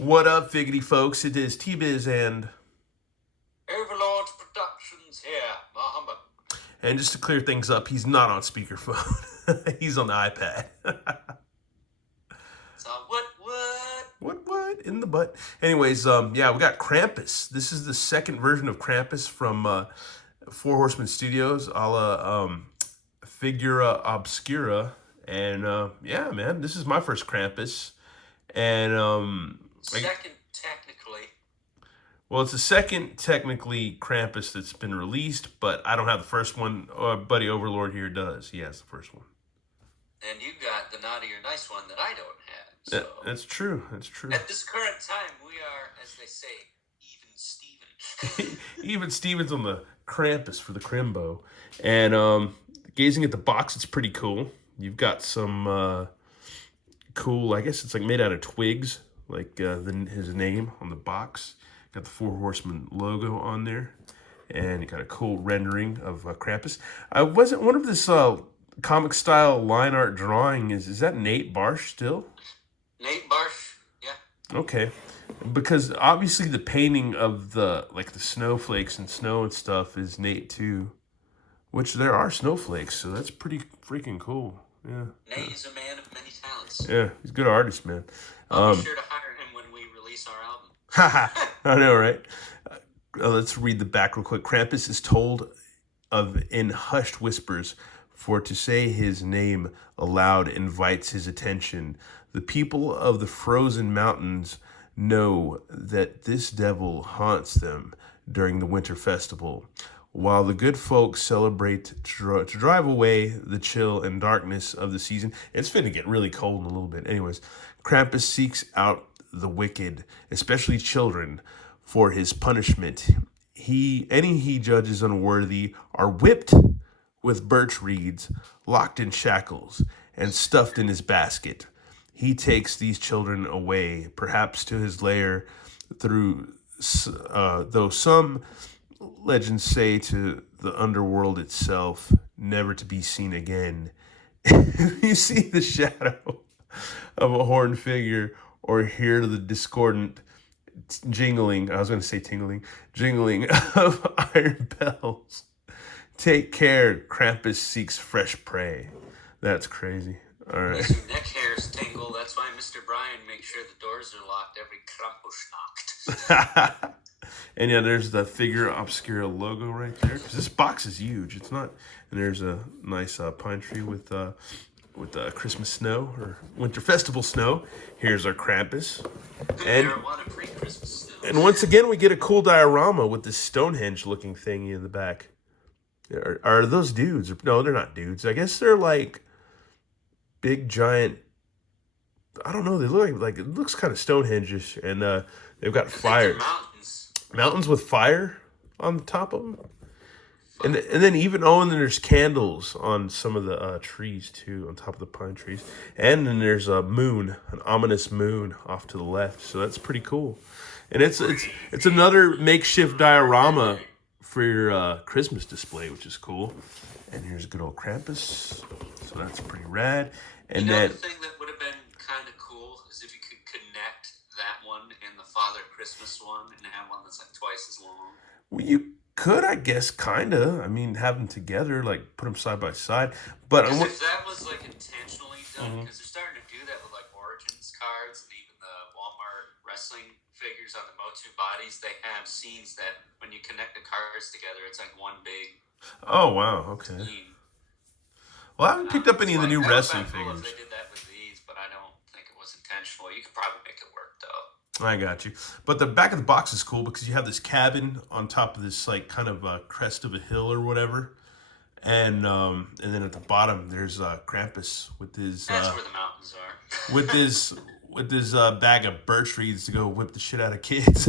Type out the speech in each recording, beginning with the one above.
What up, Figgity folks? It is T-Biz and Overlord Productions here, Muhammad. just to clear things up, he's not on speakerphone. He's on the iPad. So what? What? In the butt. Anyways, yeah, we got Krampus. This is the second version of Krampus from Four Horsemen Studios, a la Figura Obscura. And yeah, man, this is my first Krampus. And Second, technically. well, it's the second technically Krampus that's been released, but I don't have the first one. Buddy Overlord here does. He has the first one. And you got the naughty or nice one that I don't have. So. That's true. That's true. At this current time, we are, as they say, even Steven. Even Steven's on the Krampus for the Crimbo. And gazing at the box, it's pretty cool. You've got some cool, I guess it's like made out of twigs, like his name on the box. Got the Four Horsemen logo on there. And you got a cool rendering of Krampus. I wasn't one of this comic style line art drawing. Is that Nate Barsh still? Nate Barsh, yeah. Okay. Because obviously the painting of the snowflakes and snow and stuff is Nate too. Which there are snowflakes, so that's pretty freaking cool. Yeah. Nate is a man of many talents. Yeah, he's a good artist, man. I'll be sure to hire him when we release our album. Haha, I know, right? Let's read the back real quick. Krampus is told of in hushed whispers, for to say his name aloud invites his attention. The people of the frozen mountains know that this devil haunts them during the winter festival, while the good folks celebrate to drive away the chill and darkness of the season. It's finna get really cold in a little bit. Anyways, Krampus seeks out the wicked, especially children, for his punishment. Any he judges unworthy are whipped with birch reeds, locked in shackles, and stuffed in his basket. He takes these children away, perhaps to his lair, though some legends say to the underworld itself, never to be seen again. You see the shadow of a horned figure or hear the discordant jingling, I was going to say tingling, jingling of iron bells. Take care, Krampus seeks fresh prey. That's crazy. All right. Makes your neck hairs tingle. That's why Mr. Brian makes sure the doors are locked every Krampus knocked. And yeah, there's the Figura Obscura logo right there. Because this box is huge. It's not. And there's a nice pine tree with Christmas snow or winter festival snow. Here's our Krampus. And once again, we get a cool diorama with this Stonehenge-looking thingy in the back. Are those dudes? No, they're not dudes. I guess they're like big, giant. I don't know. They look like it looks kind of Stonehenge-ish, and they've got fire. Mountains with fire on the top of them. And then even, and then there's candles on some of the trees too, on top of the pine trees. And then there's a moon, an ominous moon off to the left. So that's pretty cool. And it's another makeshift diorama for your Christmas display, which is cool. And here's good old Krampus. So that's pretty rad. And the then thing that would have been kind of cool is if you could connect that one and the Father Christmas one and have one that's like twice as long. Well, you could, I guess, kind of. I mean, have them together, like put them side by side. But if that was like intentionally done, because they're starting to do that with like Origins cards and even the Walmart wrestling figures on the Motu bodies, they have scenes that when you connect the cards together, it's like one big. Oh wow! Okay. Scene. Well, I haven't picked up any of the new wrestling figures. If they did that with these, but I don't think it was intentional. You could probably make it work though. I got you. But the back of the box is cool because you have this cabin on top of this like kind of crest of a hill or whatever, and then at the bottom there's Krampus with his. That's where the mountains are. with his bag of birch reeds to go whip the shit out of kids.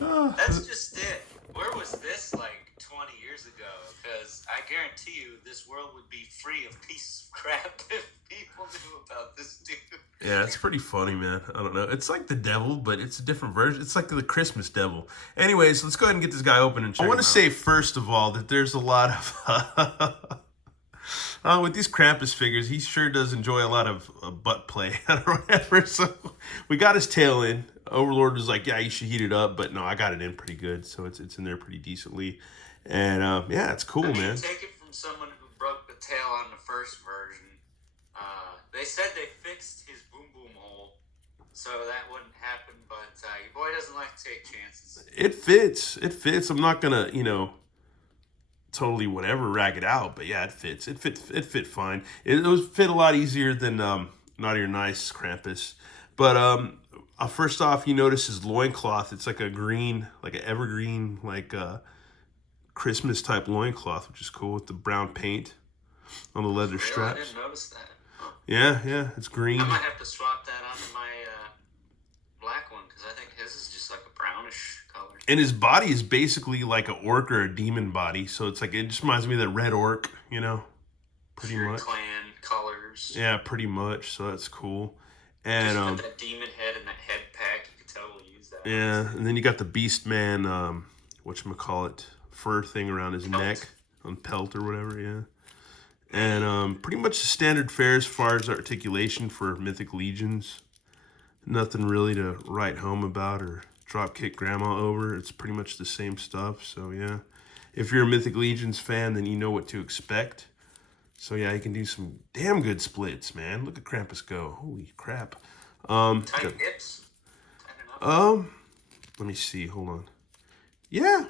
That's just it. Where was this like 20 years ago? Because I guarantee you this world would be free of pieces of crap if people knew about this dude. Yeah, it's pretty funny, man. I don't know. It's like the devil, but it's a different version. It's like the Christmas devil. Anyways, let's go ahead and get this guy open and check him out. I want to say, first of all, that there's a lot of... with these Krampus figures, he sure does enjoy a lot of butt play or whatever. So We got his tail in. Overlord was like, yeah, you should heat it up, but no, I got it in pretty good, so it's in there pretty decently. And yeah, it's cool, man. Take it from someone who broke the tail on the first version. They said they fixed his boom boom hole, so that wouldn't happen. But your boy doesn't like to take chances. It fits. It fits. I'm not gonna, totally whatever rag it out, but yeah, it fits. It fit fine. It was fit a lot easier than Naughty or Nice Krampus. But first off, you notice his loincloth. It's like a green, like an evergreen, like Christmas type loincloth, which is cool with the brown paint on the leather straps. I didn't notice that. Yeah, it's green. I might have to swap that onto my black one because I think his is just like a brownish color. And his body is basically like an orc or a demon body, so it's like it just reminds me of that red orc, pretty much. Clan colors. Yeah, pretty much. So that's cool. And that demon head and that head pack, you could totally use that. Yeah, and then you got the Beast Man, whatchamacallit, fur thing around his neck, on pelt or whatever, yeah. And pretty much the standard fare as far as articulation for Mythic Legions. Nothing really to write home about or drop kick grandma over. It's pretty much the same stuff, so yeah. If you're a Mythic Legions fan, then you know what to expect. So yeah, you can do some damn good splits, man. Look at Krampus go. Holy crap. Tight hips? Let me see. Hold on. Yeah.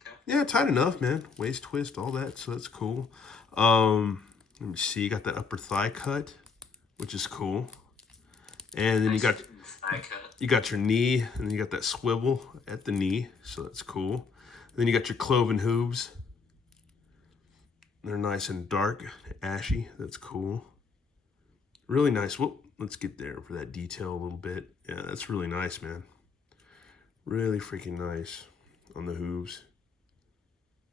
Okay. Yeah, tight enough, man. Waist twist, all that. So that's cool. Let me see. You got that upper thigh cut, which is cool. And then you got your knee, and then you got that swivel at the knee. So that's cool. And then you got your cloven hooves. They're nice and dark, ashy. That's cool. Really nice. Whoop. Let's get there for that detail a little bit. Yeah, that's really nice, man. Really freaking nice on the hooves.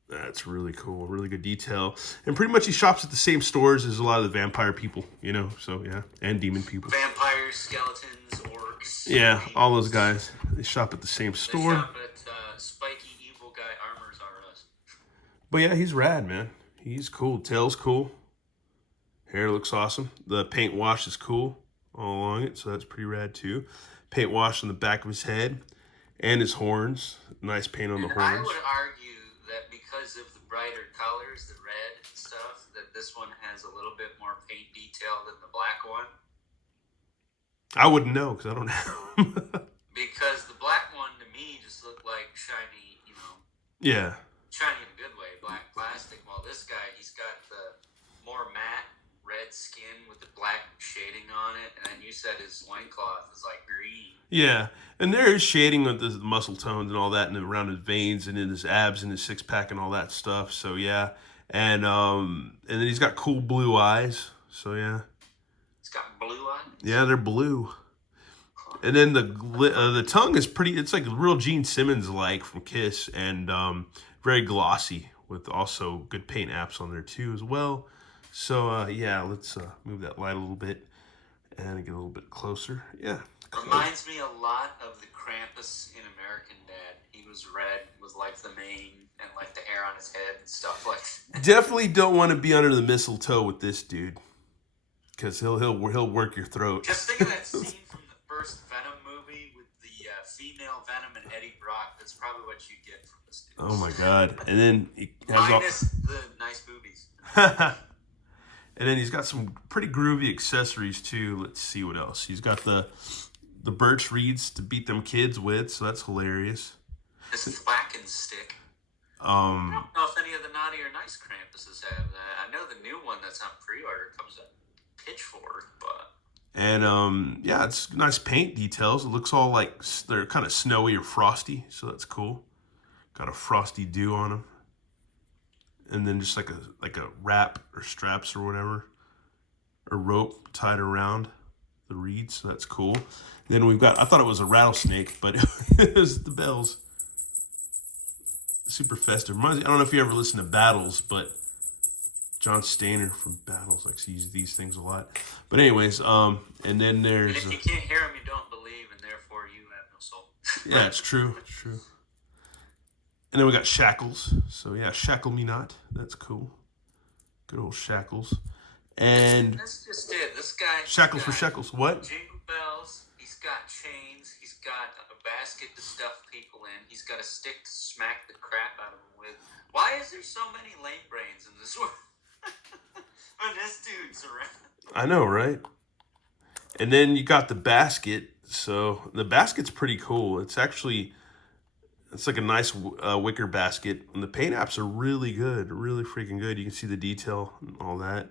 That's really cool. Really good detail. And pretty much he shops at the same stores as a lot of the vampire people, so yeah. And demon people. Vampires, skeletons, orcs. Yeah, all those guys. They shop at the same store. They shop at Spiky Evil Guy Armors R Us. But yeah, he's rad, man. He's cool. Tail's cool. Hair looks awesome. The paint wash is cool all along it, so that's pretty rad too. Paint wash on the back of his head and his horns. Nice paint on the horns. I would argue that because of the brighter colors, the red and stuff, that this one has a little bit more paint detail than the black one. I wouldn't know because I don't know. Because the black one to me just looked like shiny, Yeah. Shiny in a good way, black plastic. While this guy, he's got the more matte red skin with the black shading on it. And then you said his loincloth is like green. Yeah. And there is shading with the muscle tones and all that and around his veins and in his abs and his six-pack and all that stuff. So, yeah. And then he's got cool blue eyes. So, yeah. He's got blue eyes? Yeah, they're blue. And then the tongue is pretty, it's like real Gene Simmons-like from Kiss and very glossy with also good paint apps on there too as well. So, yeah, let's move that light a little bit and get a little bit closer. Yeah. Reminds me a lot of the Krampus in American Dad. He was red with like the mane and like the hair on his head and stuff like that. Definitely don't want to be under the mistletoe with this dude because he'll work your throat. Just think of that scene from the first Venom movie with the female Venom and Eddie Brock. That's probably what you get from this dude. Oh my God! And then he has minus the nice boobies. And then he's got some pretty groovy accessories too. Let's see what else. He's got the birch reeds to beat them kids with, so that's hilarious. This thwacking stick. I don't know if any of the Naughty or Nice Krampuses have that. I know the new one that's on pre-order comes with a pitchfork, but. And yeah, it's nice paint details. It looks all like they're kind of snowy or frosty, so that's cool. Got a frosty dew on them. And then just like a wrap or straps or whatever, or rope tied around the reeds, so that's cool. Then we've got, I thought it was a rattlesnake, but it was the bells. Super festive. I don't know if you ever listen to Battles, but John Stainer from Battles likes to use these things a lot. But anyways, and then there's... And if you can't hear them, you don't believe, and therefore you have no soul. Yeah, it's true. It's true. And then we got Shackles. So yeah, Shackle Me Not. That's cool. Good old Shackles. And that's just it. This guy... Shackles for Shekels. What? Jingle Bell got chains. He's got a basket to stuff people in. He's got a stick to smack the crap out of them with. Why is there so many lame brains in this world? When this dude's around. I know, right? And then you got the basket. So the basket's pretty cool. It's actually, it's like a nice wicker basket. And the paint apps are really good, really freaking good. You can see the detail and all that.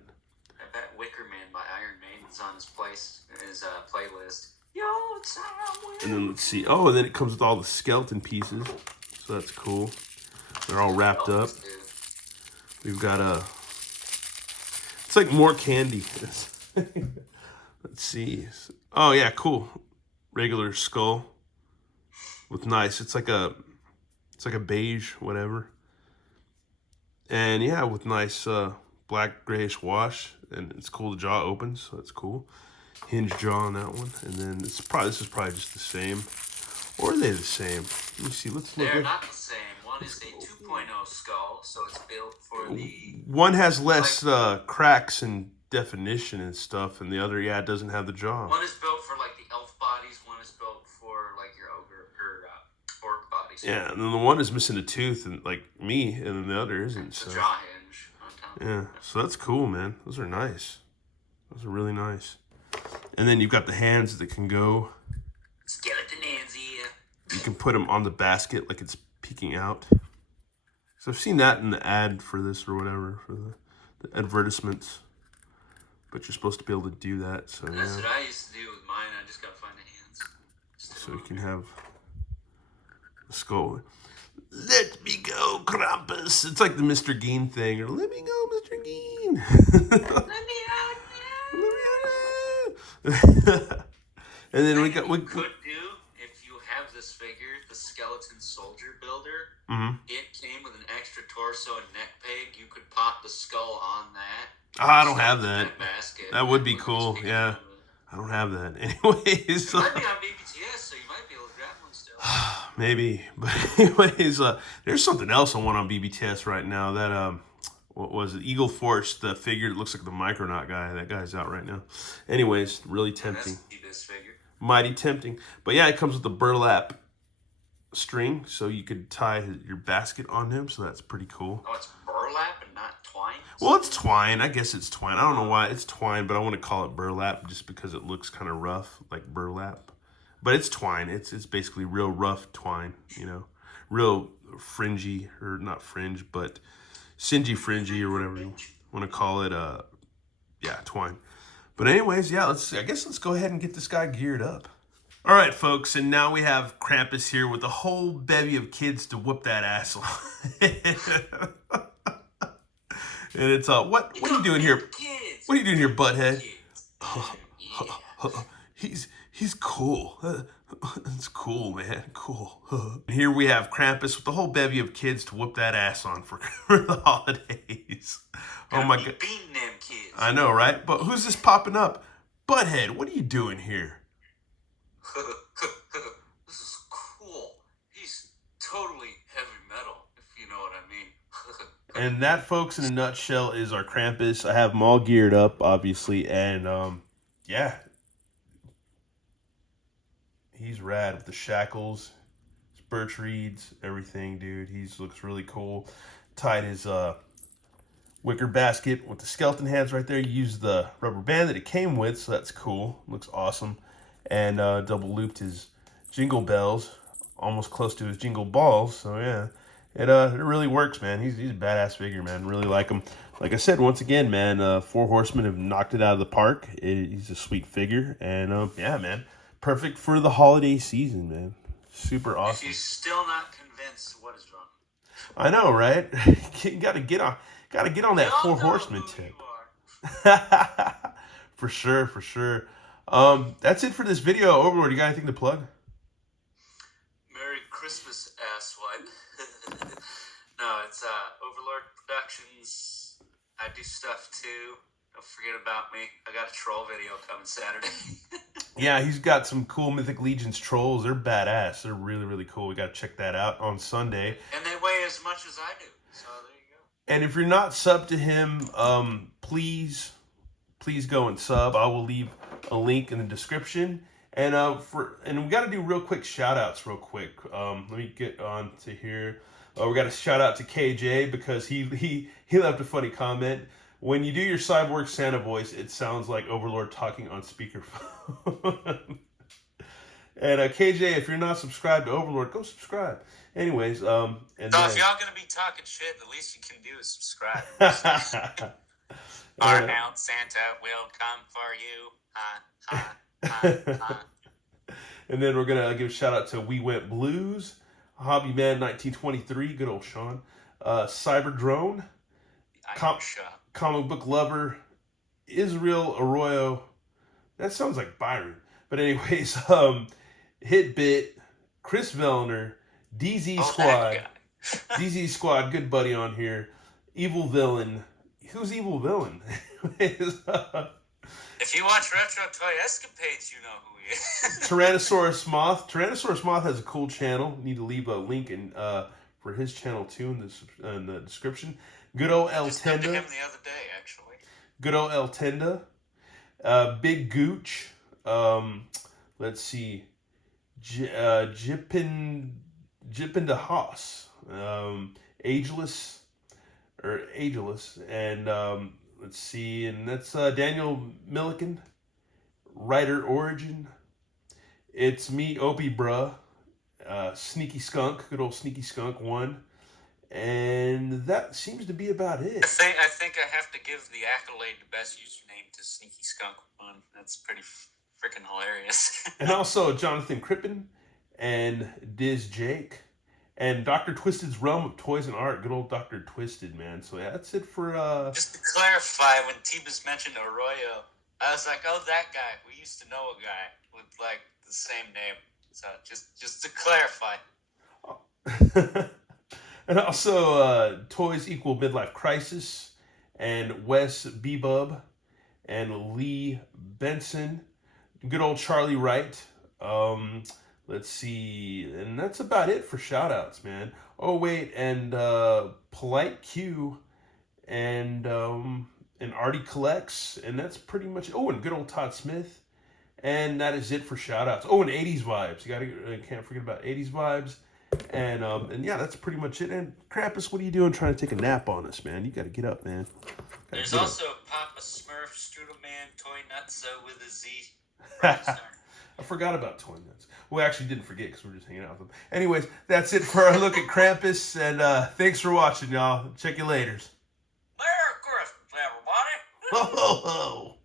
I bet Wicker Man by Iron Maiden's on his playlist. Yo, and then let's see. Oh, and then it comes with all the skeleton pieces. So that's cool. They're all wrapped up. We've got it's like more candy. Let's see. Oh yeah, cool. Regular skull with nice. It's like a beige, whatever. And yeah, with nice black grayish wash, and it's cool. The jaw opens, so that's cool. Hinge jaw on that one, and then this is probably just the same, or are they the same? Let me see. Let's look. They're not the same. One is a 2.0 skull, so it's built for the. One has less cracks and definition and stuff, and the other, yeah, it doesn't have the jaw. One is built for like the elf bodies. One is built for like your ogre or orc bodies. Yeah, and then the one is missing a tooth, and like me, and then the other isn't. It's so a jaw hinge on top. Yeah, so that's cool, man. Those are nice. Those are really nice. And then you've got the hands that can go. Skeleton hands, yeah. You can put them on the basket like it's peeking out. So I've seen that in the ad for this or whatever, for the advertisements. But you're supposed to be able to do that, so and that's what I used to do with mine. I just gotta find the hands. So you can have the skull. Let me go, Krampus. It's like the Mr. Geen thing, or let me go, Mr. Geen. Let me out now. And then we could do, if you have this figure, the skeleton soldier builder. Mm-hmm. It came with an extra torso and neck peg. You could pop the skull on that. I don't have that. Basket. That would be cool. Yeah, I don't have that. Anyways, it might be on BBTS, so you might be able to grab one still. Maybe, but anyways, there's something else I want on BBTS right now. That what was it? Eagle Force, the figure that looks like the Micronaut guy. That guy's out right now. Anyways, really tempting. This figure. Mighty tempting. But yeah, it comes with a burlap string, so you could tie your basket on him. So that's pretty cool. Oh, it's burlap and not twine? Well, it's twine. I guess it's twine. I don't know why it's twine, but I want to call it burlap just because it looks kind of rough, like burlap. But it's twine. It's basically real rough twine, you know, real fringy, or not fringe, but singy fringy, or whatever you want to call it. Yeah, twine. But anyways, yeah, I guess let's go ahead and get this guy geared up. All right, folks, and now we have Krampus here with a whole bevy of kids to whoop that ass on. And it's what are you doing here? What are you doing here, butthead? He's cool. It's cool, man. Cool. And here we have Krampus with a whole bevy of kids to whoop that ass on for the holidays. Oh my god. Beating them kids. I know, right? But who's this popping up? Butthead, what are you doing here? This is cool. He's totally heavy metal, if you know what I mean. And that, folks, in a nutshell, is our Krampus. I have them all geared up, obviously, and yeah, he's rad with the shackles, his birch reeds, everything, dude. He looks really cool. Tied his wicker basket with the skeleton hands right there. You use the rubber band that it came with, so that's cool. Looks awesome. And double looped his jingle bells, almost close to his jingle balls. So yeah, it really works, man. He's a badass figure, man. Really like him. Like I said, once again, man, 4 Horsemen have knocked it out of the park. He's a sweet figure, and yeah, man, perfect for the holiday season, man. Super awesome. If you're still not convinced, what is wrong? I know, right? Gotta get on that 4 Horsemen tip. For sure, for sure. That's it for this video. Overlord, you got anything to plug? Merry Christmas, asswipe. No, it's Overlord Productions. I do stuff too. Don't forget about me. I got a troll video coming Saturday. Yeah, he's got some cool Mythic Legions trolls. They're badass. They're really, really cool. We got to check that out on Sunday. And they weigh as much as I do. So there you go. And if you're not subbed to him, please go and sub. I will leave a link in the description. And we got to do real quick shout outs real quick. Let me get on to here. We got a shout out to KJ because he left a funny comment. When you do your Cyborg Santa voice, it sounds like Overlord talking on speakerphone. And KJ, if you're not subscribed to Overlord, go subscribe. Anyways, if y'all gonna be talking shit, the least you can do is subscribe. Our Mount Santa will come for you. And then we're gonna give a shout out to We Went Blues, Hobby Man 1923, good old Sean, Cyber Drone, Comic Book Lover, Israel Arroyo. That sounds like Byron, but anyways, Hitbit, Chris Vellner, DZ Squad, DZ Squad, good buddy on here, Evil Villain. Who's Evil Villain? If you watch Retro Toy Escapades, you know who he is. Tyrannosaurus Moth. Tyrannosaurus Moth has a cool channel. Need to leave a link for his channel too in the description. Good old El Just him Tenda. the other day, actually. Good old El Tenda. Big Gooch. Let's see. Jippin the Haas. Ageless. And let's see, and that's Daniel Milliken, Writer Origin. It's me, Opie Bruh, Sneaky Skunk, good old Sneaky Skunk 1. And that seems to be about it. I think I have to give the accolade the best username to Sneaky Skunk 1. That's pretty freaking hilarious. And also Jonathan Crippen and Diz Jake. And Dr. Twisted's Realm of Toys and Art. Good old Dr. Twisted, man. So yeah, that's it for... Just to clarify, when Tebas mentioned Arroyo, I was like, oh, that guy. We used to know a guy with, like, the same name. So just to clarify. And also Toys Equal Midlife Crisis. And Wes Bebub. And Lee Benson. Good old Charlie Wright. Let's see, and that's about it for shout-outs, man. Oh, wait, and Polite Q and Artie Collects, and that's pretty much it. Oh, and good old Todd Smith, and that is it for shout-outs. Oh, and 80s Vibes. Can't forget about 80s Vibes, and yeah, that's pretty much it. And Krampus, what are you doing trying to take a nap on us, man? You got to get up, man. There's also Papa Smurf, Strudel Man, Toy Nutso with a Z. I forgot about Toy Nuts. Well, I actually didn't forget because we were just hanging out with them. Anyways, that's it for our look at Krampus, and thanks for watching, y'all. Check you later. Merry Christmas, everybody. Ho, ho, ho.